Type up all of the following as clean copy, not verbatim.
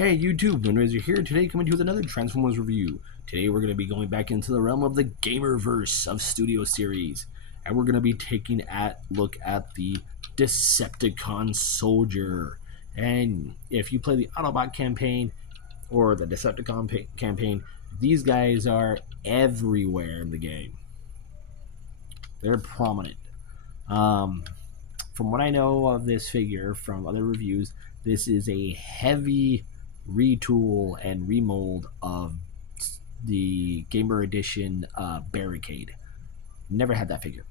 Hey YouTube, Moonraiser here, today coming to you with another Transformers review. Today we're going to be going back into the realm of the Gamerverse of Studio Series. And we're going to be taking a look at the Decepticon Soldier. And if you play the Autobot campaign or the Decepticon campaign, these guys are everywhere in the game. They're prominent. From what I know of this figure from other reviews, this is a heavy retool and remold of the Gamer Edition Barricade. Never had that figure,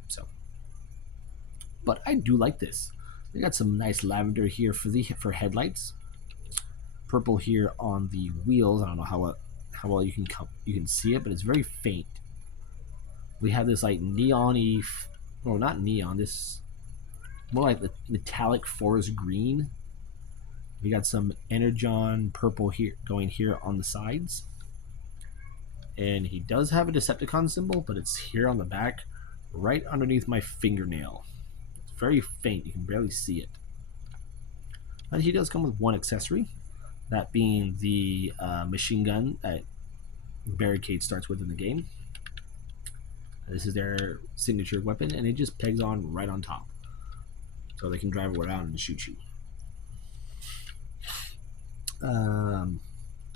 but I do like this. They got some nice lavender here for headlights, purple here on the wheels. I don't know how well you can see it, but it's very faint. We have this like neon-y, well, not neon, this more like the metallic forest green. We got some Energon purple here going here on the sides. And he does have a Decepticon symbol, but it's here on the back, right underneath my fingernail. It's very faint, you can barely see it. And he does come with one accessory, that being the machine gun that Barricade starts with in the game. This is their signature weapon, and it just pegs on right on top, so they can drive it around and shoot you.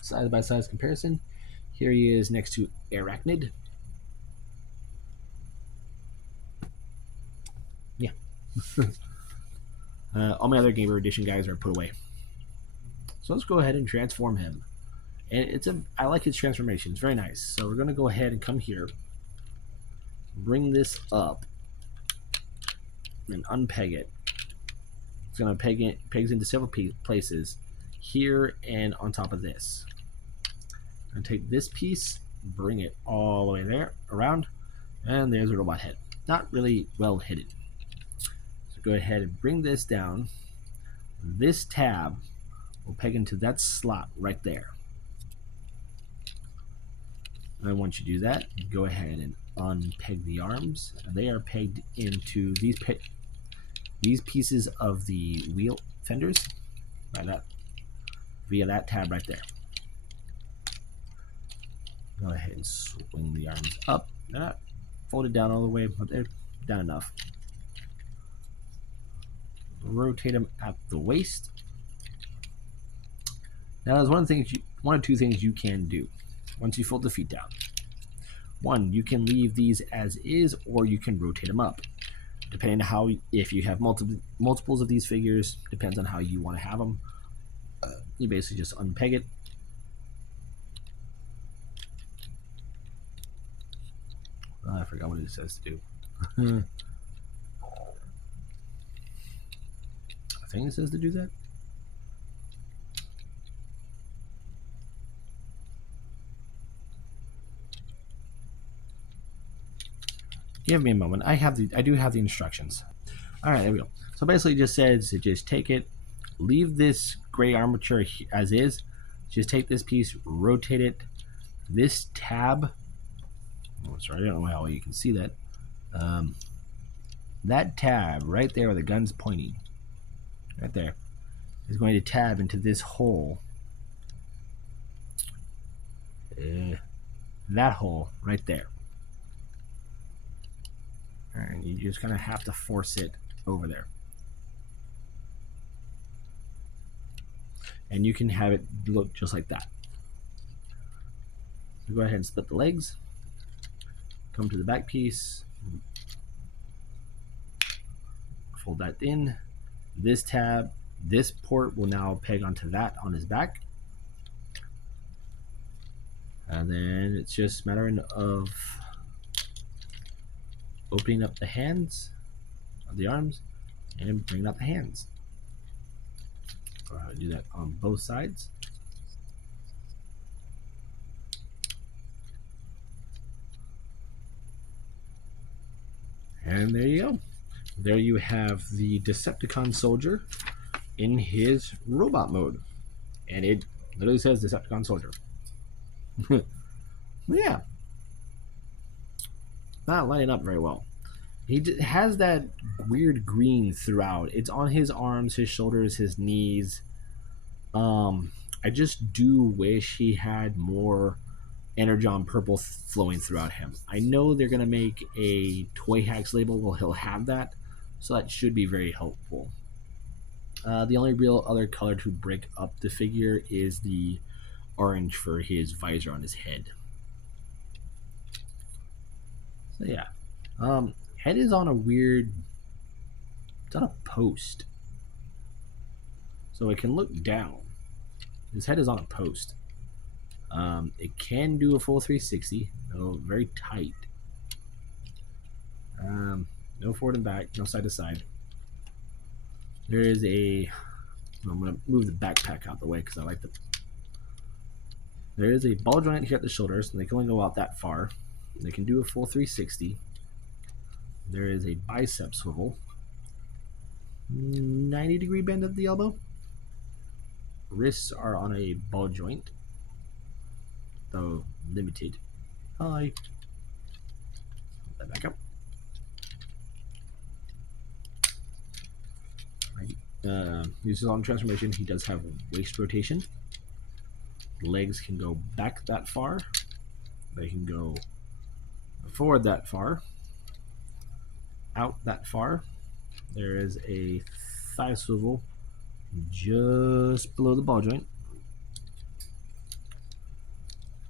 Side by side comparison. Here he is next to Arachnid. Yeah. All my other Gamer Edition guys are put away. So let's go ahead and transform him. And I like his transformation. It's very nice. So we're going to go ahead and come here, bring this up, and unpeg it. It's going to pegs into several places here and on top of this. And take this piece, bring it all the way there around, and there's a robot head. Not really well hidden. So go ahead and bring this down. This tab will peg into that slot right there. And once you do that, go ahead and unpeg the arms. And they are pegged into these pieces of the wheel fenders via that tab right there. Go ahead and swing the arms up. They're not folded down all the way, but they're down enough. Rotate them at the waist. Now, there's one or two things you can do once you fold the feet down. One, you can leave these as is, or you can rotate them up, depending on how. If you have multiples of these figures, depends on how you want to have them. You basically just unpeg it. I forgot what it says to do. I think it says to do that. Give me a moment. I do have the instructions. All right, there we go. So basically, it just says to just take it, leave this gray armature as is. Just take this piece, rotate it. This tab. Oh, sorry, I don't know how you can see that. That tab right there where the gun's pointing, right there, is going to tab into this hole. That hole right there. And you just kind of have to force it over there. And you can have it look just like that. So go ahead and split the legs. Come to the back piece, fold that in. This tab, this port will now peg onto that on his back. And then it's just a matter of opening up the hands of the arms and bringing up the hands. Go ahead and do that on both sides. And there you go. There you have the Decepticon Soldier in his robot mode. And it literally says Decepticon Soldier. Yeah. Not lining up very well. He has that weird green throughout. It's on his arms, his shoulders, his knees. I just do wish he had more Energon purple flowing throughout him. I know they're going to make a Toy Hacks label where he'll have that, so that should be very helpful. The only real other color to break up the figure is the orange for his visor on his head. So yeah, head is on a weird, it's on a post, so it can look down. His head is on a post. It can do a full 360, though very tight. No forward and back, no side to side. There is a, I'm going to move the backpack out the way because I like the, there is a ball joint here at the shoulders, and they can only go out that far. They can do a full 360. There is a bicep swivel, 90-degree bend at the elbow. Wrists are on a ball joint, though limited. Hi. Put that back up. Uses on transformation. He does have waist rotation. Legs can go back that far. They can go forward that far. Out that far. There is a thigh swivel just below the ball joint.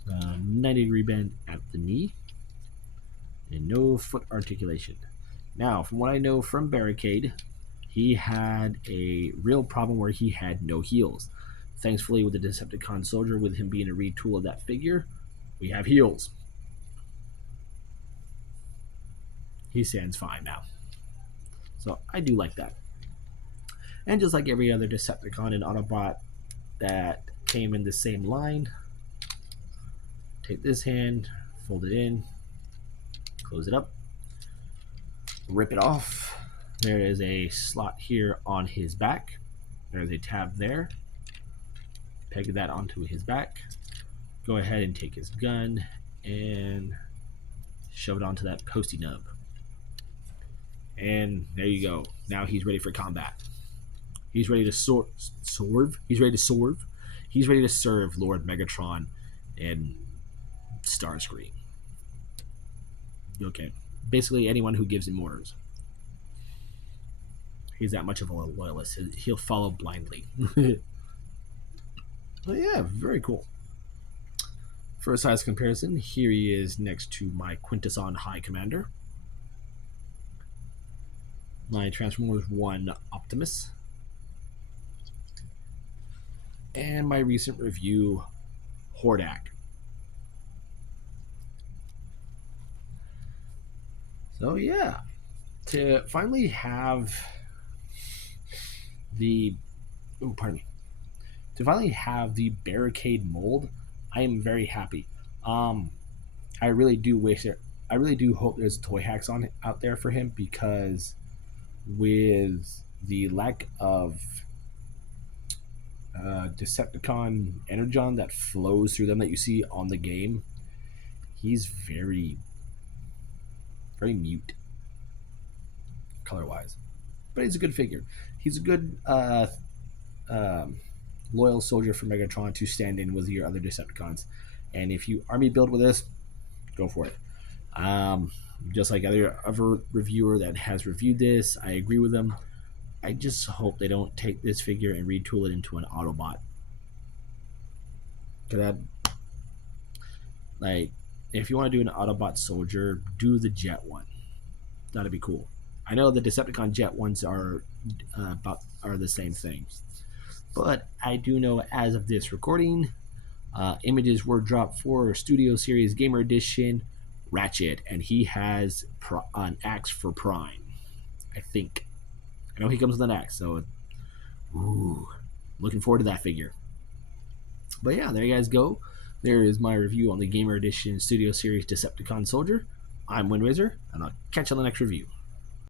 90-degree bend at the knee. And no foot articulation. Now, from what I know from Barricade, he had a real problem where he had no heels. Thankfully, with the Decepticon Soldier, with him being a retool of that figure, we have heels. He stands fine now. So I do like that. And just like every other Decepticon and Autobot that came in the same line, take this hand, fold it in, close it up, rip it off. There is a slot here on his back. There's a tab there. Peg that onto his back. Go ahead and take his gun and shove it onto that posty nub. And there you go. Now he's ready for combat. He's ready to swerve. He's ready to swerve. He's ready to serve Lord Megatron and Starscream. Okay. Basically anyone who gives him orders. He's that much of a loyalist. He'll follow blindly. Well, yeah, very cool. For a size comparison, here he is next to my Quintesson High Commander, my Transformers 1 Optimus, and my recent review, Hordak. So yeah, to finally have the, to finally have the Barricade mold, I am very happy. I really do wish there, I really do hope there's Toy Hacks on out there for him, because with the lack of Decepticon Energon that flows through them that you see on the game, he's very, very mute color wise, but he's a good figure. He's a good loyal soldier for Megatron to stand in with your other Decepticons, and if you army build with this, go for it. Just like other reviewer that has reviewed this, I agree with them. I just hope they don't take this figure and retool it into an Autobot. That, like, if you want to do an Autobot soldier, do the Jet one. That'd be cool. I know the Decepticon Jet ones are the same thing, but I do know as of this recording, images were dropped for Studio Series Gamer Edition Ratchet, and he has an axe for Prime. I think. I know he comes with an axe, so looking forward to that figure. But yeah, there you guys go. There is my review on the Gamer Edition Studio Series Decepticon Soldier. I'm Windrazor, and I'll catch you on the next review.